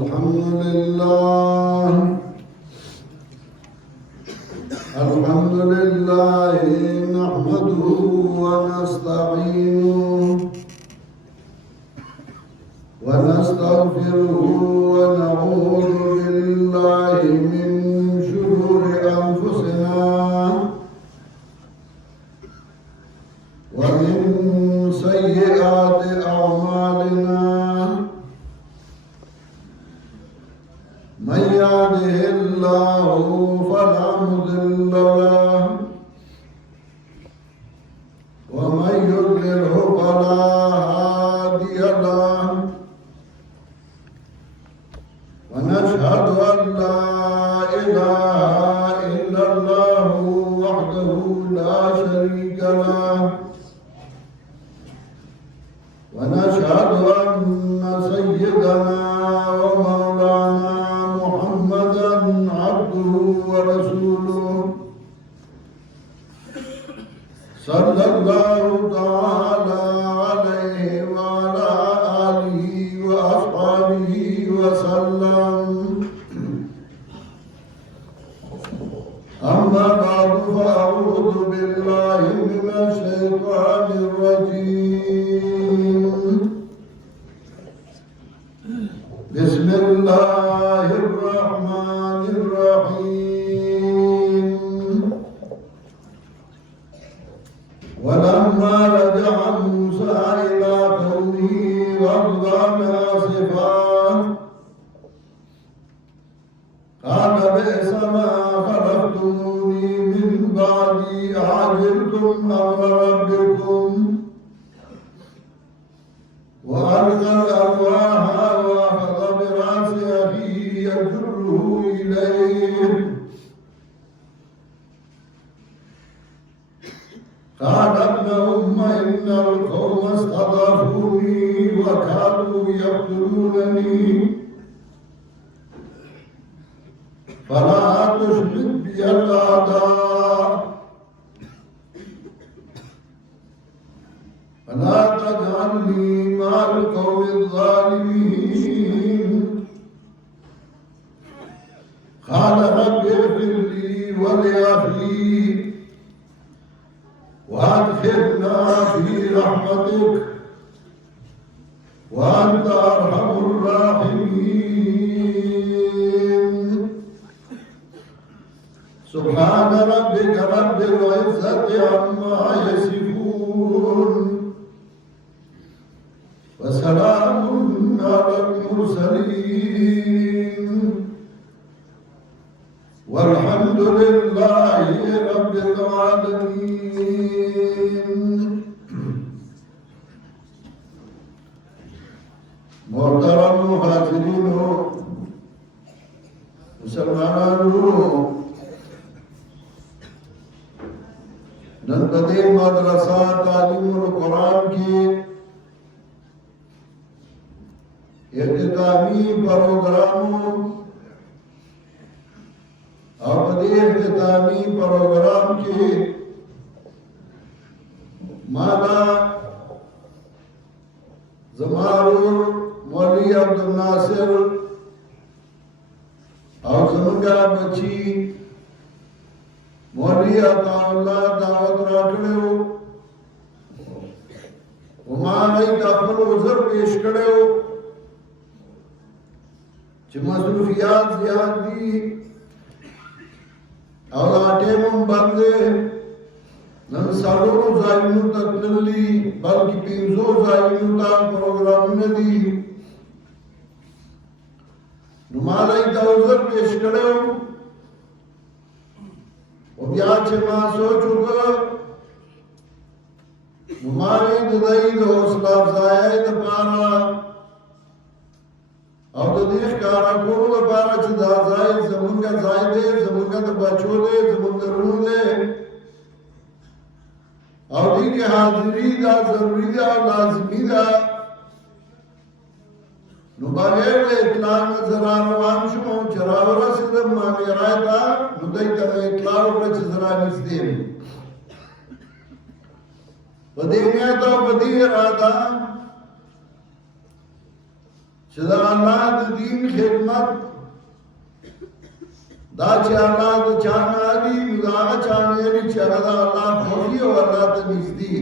الحمد لله نحمده ونستعينه ونستغفره ونعوذ بالله من شرور أنفسنا ومن سيئات أعمالنا من يهده الله فلا مضل له ومن يضلله فلا هادي له ونشهد أن لا إله إلا الله وحده لا شريك له ونشهد أن سيدنا ومولانا محمدا عبده ورسوله صلى الله تعالى عليه وعلى آله وأصحابه وسلم. أما بعد فأعوذ بالله من الشيطان الرجيم. بسم الله الرحمن الرحيم. ولما رجع موسى إلى قومه غضبان آسفا قال بئس ما خلفتموني من بعدي أعجلتم أمر ربكم وألقى الألواح وأخذ برأس أخيه يجره إليه قال ابن أم إن القوم استضعفوني وكادوا يقتلونني فلا تشمت بي الأعداء فلا تجعلني مع القوم الظالمين. قال رب اغفر لي ولأخي وأدخلنا في رحمتك وأنت أرحم الراحمين. سبحان ربك رب العزة عما يصفون وسلام على المرسلين والحمد لله رب العالمين. محترم حاضرین مسلمانانو، نن په دې مدرسه تعلیم القرآن کې اختتامی پروگرام اور بدی اختتامی پروگرام کی مانا زمارور مولی عبدالناصر اور زمانگا بچی مولی عطا اللہ دعوت راکڑے ہو ومانی داخل عذر پیش کرے ہو چې مصروفیات زیاد دي او دا ټیم هم بند دی. نن څلورو ځایونو ته تللي بلکې پنځو ځایونو ته پروګرامونه دي. نو ما دی ته عذر پیش کړی و او بیا چې ما سوچ وکړ نو ما یې د دی د حوصله افزایۍ دپاره او د دې ښکارا کولو لپاره چې دا ځای زمونږ ځای دی، زمونږ د بچو دی، زمونږ د رونو دی او دې کې حاضري دا ضروري ده او لازمي ده. نو بغیر د اطلاع نه زه راروان شوم او چې راورسېدم مامېرای ته نو دوی ته مې اطلاع وکړه چې زه رانږدې یم. په دې نیت او په دې اراده چې دا الله د دې دین خدمت دا چې الله د چانه دی نو دا چانه دی چې هغه د الله خوښي او الله ته نږدې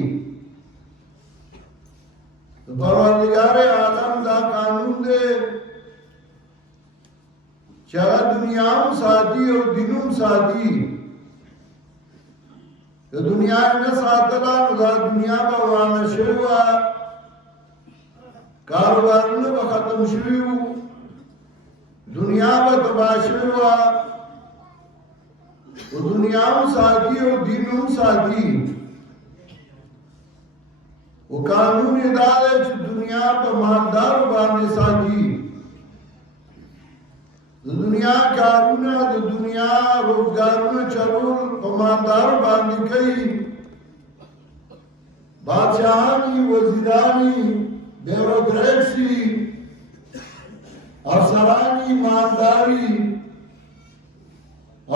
د پروردګار عالم دا قانون دی چې هغه دنیا هم ساتي او دین هم ساتي د دنیا نه ساتله نو دا دنیا به ورانه شوې وه کاروبارونه به ختم شوي وو دنیا به تباه شوې وه دنیا هم ساتي او دین هم ساتي او قانون یې دا دی چې دنیا په مالدارو باندې ساتي د دنیا کارونه د دنیا روزګارونه چلول په مالدارو باندې کوي بادشاهانی وزیرانی بیوروکریسی افسرانی مالداری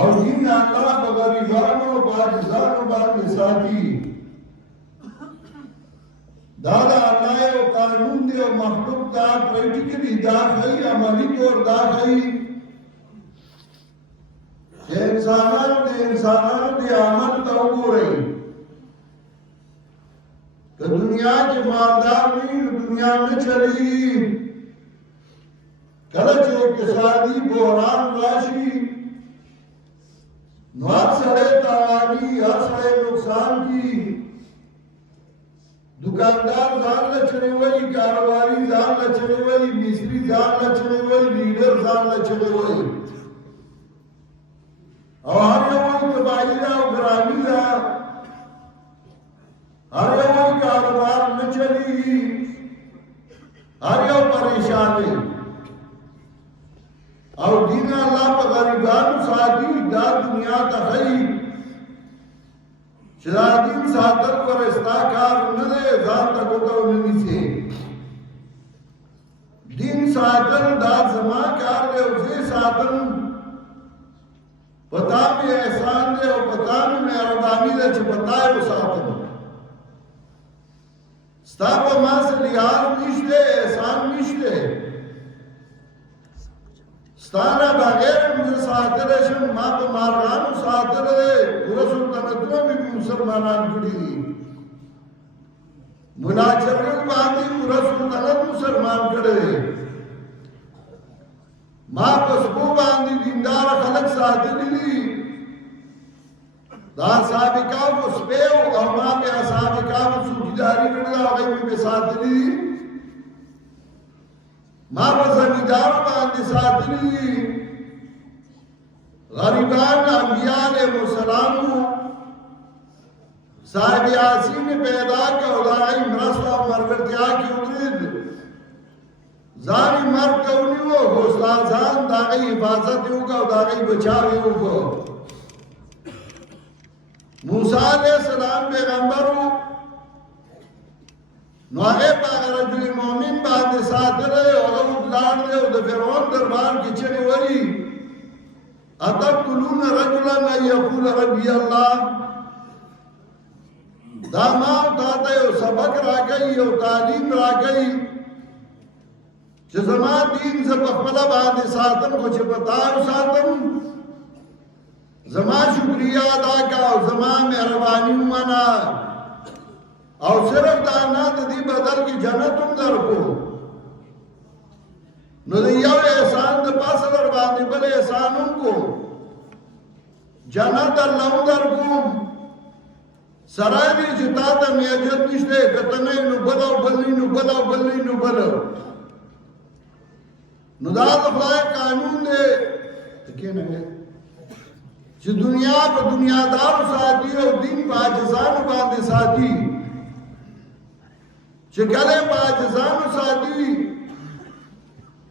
اور دین اللہ په غریبانو او عاجزانو باندې ساتي دا د الله یو قانون دی او مخلوق دا پریکټیکلی دا کوي عملی طور دا کوي انسانانو د عمل ته وګورئ که دنیا کې مالدار وي نو دنیا نه چلېږي کله چې اقتصادي بحران راشي نو هر سړی تاواني هر سړی نقصان کی دکاندار ځان له چلې وایي کاروباري ځان له چلې وایي مصري ځان له چلې وایي لیډر ځان له چلې وایي او هر یو وایي تباهي ده او ګراني ده هر یو وایي کاروبار نه چلېږي هر یو پریشان دی او دین الله په غریبانو ساتي دا دنیا ته ښایي چې دا دین ساتل ورستا کار نه دی ځان ته ګوته ونه نیسي دین ساتل دا زما کار دی او زه ساتم پتا مې احسان دی او پتا مې مهرباني ده چې پتا یې وساتم ستا په ما څه لیار نشته احسان نشته ستانه بغیر موږ ساتل شم ما په مارغانو ساتل پورا سلطنتونه مې مسلمانان کړي دي ملا چرګ باندې پورا سلطنت مسلمان کړي ما په سپو باندې دیندار خلک ساتل دي دا سابقا وسپیو او ما په سابقا سوګیداری کړل هغه مې ساتل دي ما په زمیدار باندې ساتلی غریبان انبیاء علیہ السلام صاحب یاسین پیدا کړ او دای مرسته او مرګتیا کې ودرید ځان مرګ کوي او استادان دغه حفاظت وکړ او دغه بچاو وکړ موسی علیہ السلام پیغمبرو نو هغه په رجل مؤمن باندې ساتل او ولادت له د فرعون دربار کې چې وایي اتقتلون رجلا ان يقول ربي الله دا ما ته یو سبق راکړي او تعلیم راکړي چې زما دین ز په خپل باندې ساتم خو چې پتاو ساتم زما شکریا ادا کا او زما مهرباني ومنه او صرف دا نه د دې بدل کې جنت هم درکو نو د یو احسان د پاسه ور باندې بل احسان هم کو جنت الله هم درکو سره دې چې تا ته میجت نشته کته نه نو بل او بل نو بل او بل نو بل نو دا د خدای قانون دی کې نه چې دنیا په دنیادار ساتي او دین په عاجزانو باندې ساتي چې کله په عاجزانو ساتي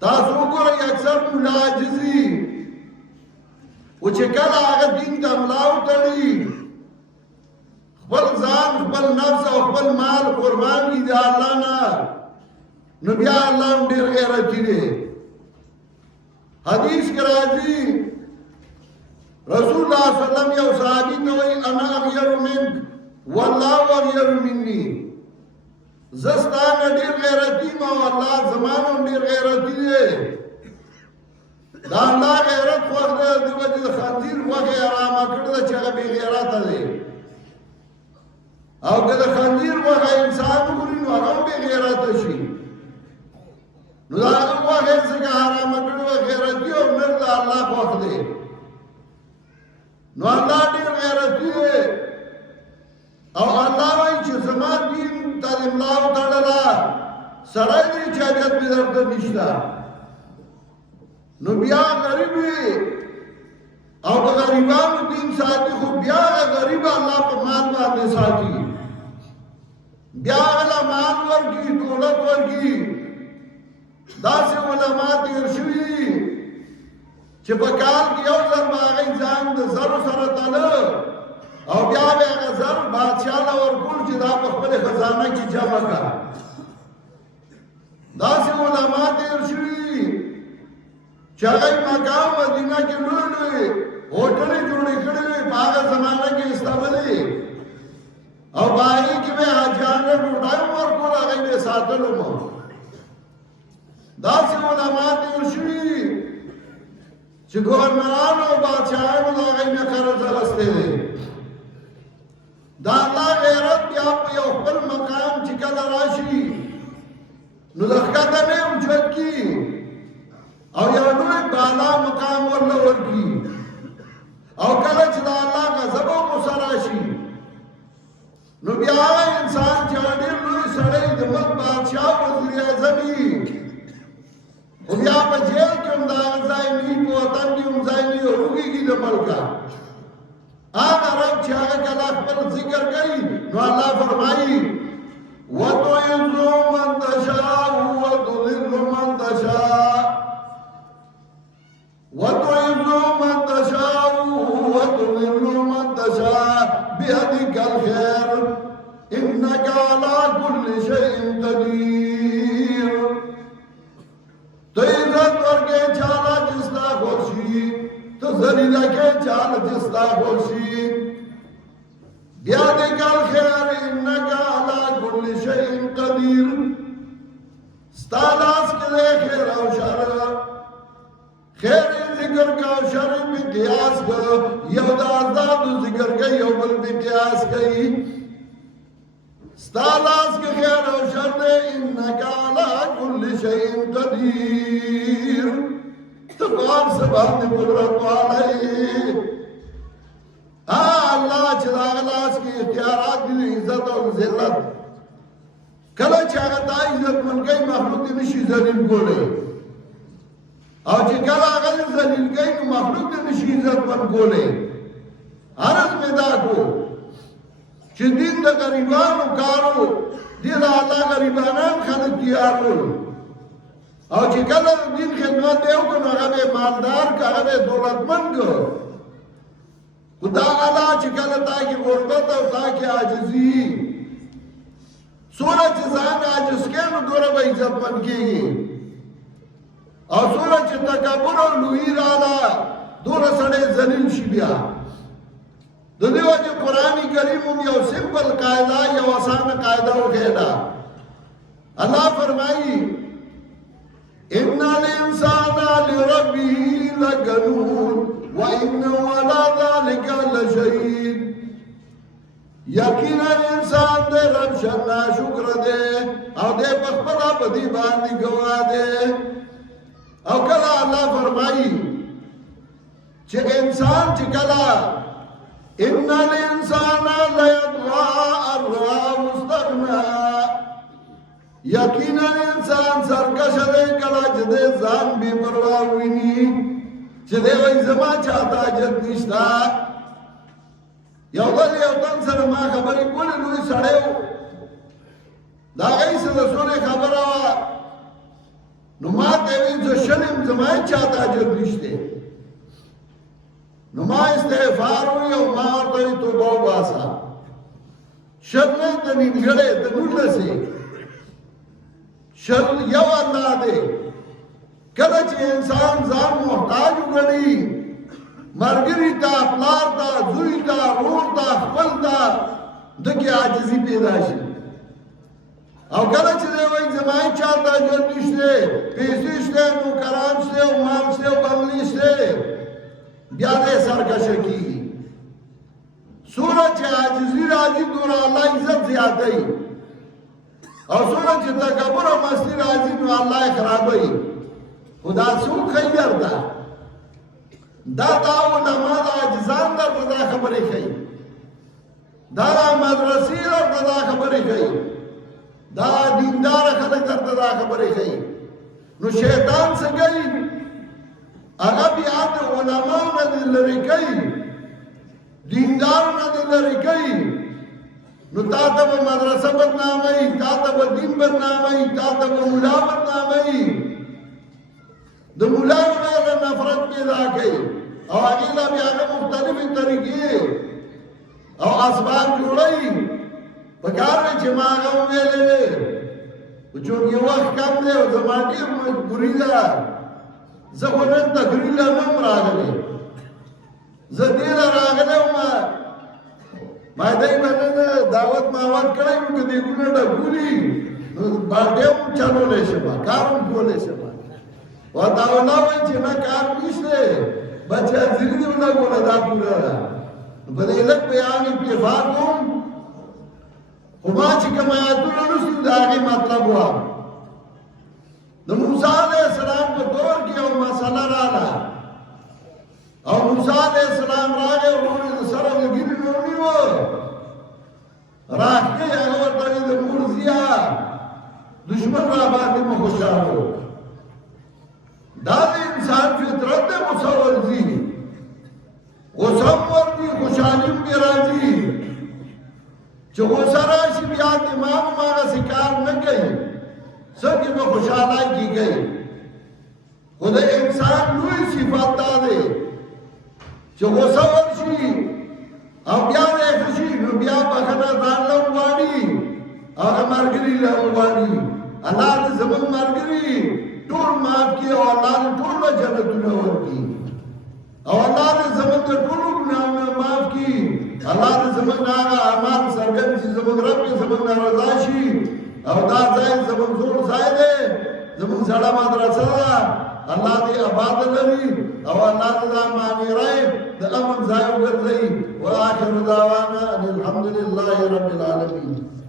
تاسو ګورئ اکثر مولا عاجزي او چې کله هغه دین ته ملاو تړي خپل ځان خپل نفس او خپل مال قربان کړي د الله نه نو بیا الله ډېر غیرتی دی حدیث کې راځي رسول الله صلی الله علیه وسلم یو صحابي ته وایي انا اغیر منک والله اغیر مني زستان ډیر غیرتی ما الله زمانو ډیر غیرتی دی دا الله غیرت خوښ دی د وجې د خنزیر غوښې حرامه کړې ده چې هغه بې غیرته دی او که د خنزیر غوښه انسان وخوري نو هغه هم بې غیرته شي نو د هغه غوښې څنګه حرامه کړې وه غیرتي او نر د الله خوښ دی نو الله ډېر غیرتي دی او الله وایي چې زما دین ته دې ملا وتړله سړی دی چې اجت مې درته نشته نو بیا غریب وي او د غریبانو دین ساتي خو بیا غریب الله په مال باندې ساتي بیا هغه مال ورکړي دولت ورکړي داسې علما تېر شوي دي چې په کال کې یو ځل به هغوی ځان د زرو سره تله او بیا به هغه زر بادشاه له ورکول چې دا په خپلې خزانه کې جمع کړه داسې علما تېر شوي دي چې هغوی مکه او مدینه کې لوی لوی هوټلې جوړې کړې وې په هغه زمانه کې استولې او په هغې کې به حاجیانو ډوډۍ هم ورکول هغوی به یې ساتلو مو داسې علما تېر شوي دي چې ګورنرانو او بادشاهانو د هغوی نه قرض اخیستی دی دا الله غیرت بیا په یو خپل مقام چې کله راشي نو د ښکته نه یې اوچت کي او یو لوی بالا مقام ورله ورکړي او کله چې د الله غضب او غصه راشي نو بیا هغه انسان چې ډېر لوی سړی د ملک بادشاه وزیر اعظم وي خو بیا په جیل کې هم د هغه ځای نه وي په وطن کې هم ځای نه وي وږېږي د ملکه هغه رب چې هغه کله خپل ذکر کوي نو الله فرمایي وتعز من تشاء وتذل من تشاء وتعز من تشاء وتذل من تشاء بيدك الخير إنك على كل شيء قدير تو عزت ورکے چالا جستا خوشی تو ذلیلہ کے چالا جستا خوشی بيدك الخير إنك على كل شيء قدير ستالاس کے خیر او شر خیر ذکر کا شر بقیاس کا یو دا آزاد ذکر کا یو بل بقیاس کئی ستالاس کے خیر و شر انکا علا کل شئین قدیر تقوار سبحان قدرت والی اللہ چلا غلاس کی اختیارات دی عزت و ذلت کله چاہتا عزت من کئی مخلوق دی نشی ذلیل کولے او چې کله هغه ذلیل کوي نو مخلوق دې نشي عزت من کولی عرض مې دا کو چې دین د غریبانو کارو دې د الله غریبانان خلک تیار کړل او چې کله د دین خدمت یې وکړو نو هغه به مالدار که هغه به دولتمند کړ خو دا الله چې کله تا کې غربت او تا کې عاجزي څومره چې ځان عاجز کړې نو دومره به عزتمند کېږي او څومره چې تکبر او لویي راله دومره سړی ذلیل شي بیا د دې وجې قرآن کریم هم یو سمپل قاعده یو اسانه قاعده وښیده الله فرمایي ان الانسان لربه لکنون وانه على ذلك لشهید یقینا انسان دې رب شنا شکر دې او دې په خپله په دې باندې ګواه دې او کله الله فرمایي چې انسان چې کله ان الانسان ليطغى ان رآه استغنى یقینا انسان سرکش دی کله چې دې ځان بې پروا ویني چې دې وایي زما چاته حاجت نشته یو ځل یو تن سره ما خبرې کولې لوی سړی و د هغې سره سورې خبره وه نو ما ته وی زه شلم زما چاته حاجت نشته نو ما استغفار وی او ما ورته توبه وباسه شل د نیمګړې د نولسې شل یو الله دی کله چې انسان ځان محتاج وګڼي مرګري ته پلار ته زوی ته ورور ته خپل ته دغه عاجزي پیدا شي او کله چې دی وایي زما هېڅ چا ته اجر نشته پیسې شته نوکران شته او مال شته او بنګلې شته بیا دی سرکشه کېږي څومره چې عاجزي راځي دومره الله عزت زیاتوي او څومره چې تکبر او مستي راځي نو الله یې خرابوي خو دا څوک خیر ده دا علما د عاجزان درته دا خبرې کوي دا مدرسې درته دا خبرې کوي دا دیندار خلک درته دا خبرې کوي نو شیطان څه کوي هغه بیا د علماو نه دې لرې کوي دیندارو نه دې لرې کوي نو تا ته به مدرسه بدناموي تا ته به دین بدناموي تا ته به ملا بدناموي د ملاو نه نفرت پیدا کوي او هغې له بیا هغه مختلفې طریقې او اسباب جوړوي پکار دی چې ما هغه وویلې وې خو چونکې وخت کم دی او زما ډېر مجبوري ده زه خو نن تقریر له نه یم راغلی زه دې له راغلی وم ما دی به نن دعوت ماوت کړی نو که دیګونه ډکولي نو باټې هم چلولی شم کار هم کولی شم ورته الله وایي چې نه کار نشته بچه حاضري دې ولګوله دا پوره ده په دې لږ بیان اتفاق کوم خو ما چې کوم آیتونه لوستي د هغې مطلب وایم د موسی علیه السلام په دور کې یو مسله راغله او موسی علیه السلام راغی ورور یې د سره د ګیرې نه ونیوه راښکې هغه ورته وایي د مور زیه دشمن را باندې مه خوشحاله دا د انسان فطرت دی غصه ورځي غصه هم ورځي خوشحالي هم پرې راځي چې غصه راشي بیا دماغ هم هغسې کار نه کوي څنګه به خوشحالی کېږي خو د انسان لوی صفت دا دی چې غصه ورشي او بیا دی ښه شي نو بیا بخښنه ځان له وغواړي هغه ملګري له وغواړي الله دې زموږ ملګري ټول معاف کړي او الله دې ټول له جنتونه ورکړي او الله دې زموږ د ټولو ګناهونه معاف کړي الله دې زموږ نه هغه اعمال څرګند شي زموږ رب یې زموږ نه رضا شي او دا ځای زموږ زوړ ځای دی زموږ زړه مدرسه ده الله دې آباد لري او الله دې دا معمارۍ د امن ځای وګرځوي واخر دعوانا ان الحمد لله رب العالمین